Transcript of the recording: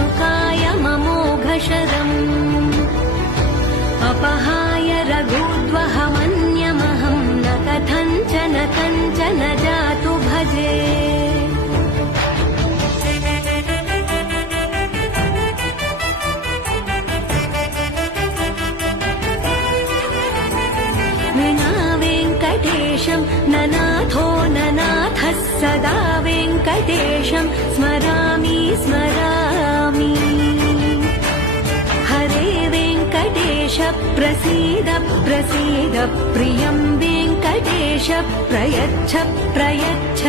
सुखाय ममोघशरम् अपहाय रघुद्वहमन्यमहं न कथञ्चन कञ्चन जातु भजे विना वेङ्कटेशं ननाथो ननाथः सदा वेङ्कटेशं स्मरामि स्मरामि हरे वेङ्कटेश प्रसीद प्रसीद प्रियं वेङ्कटेश प्रयच्छ प्रयच्छ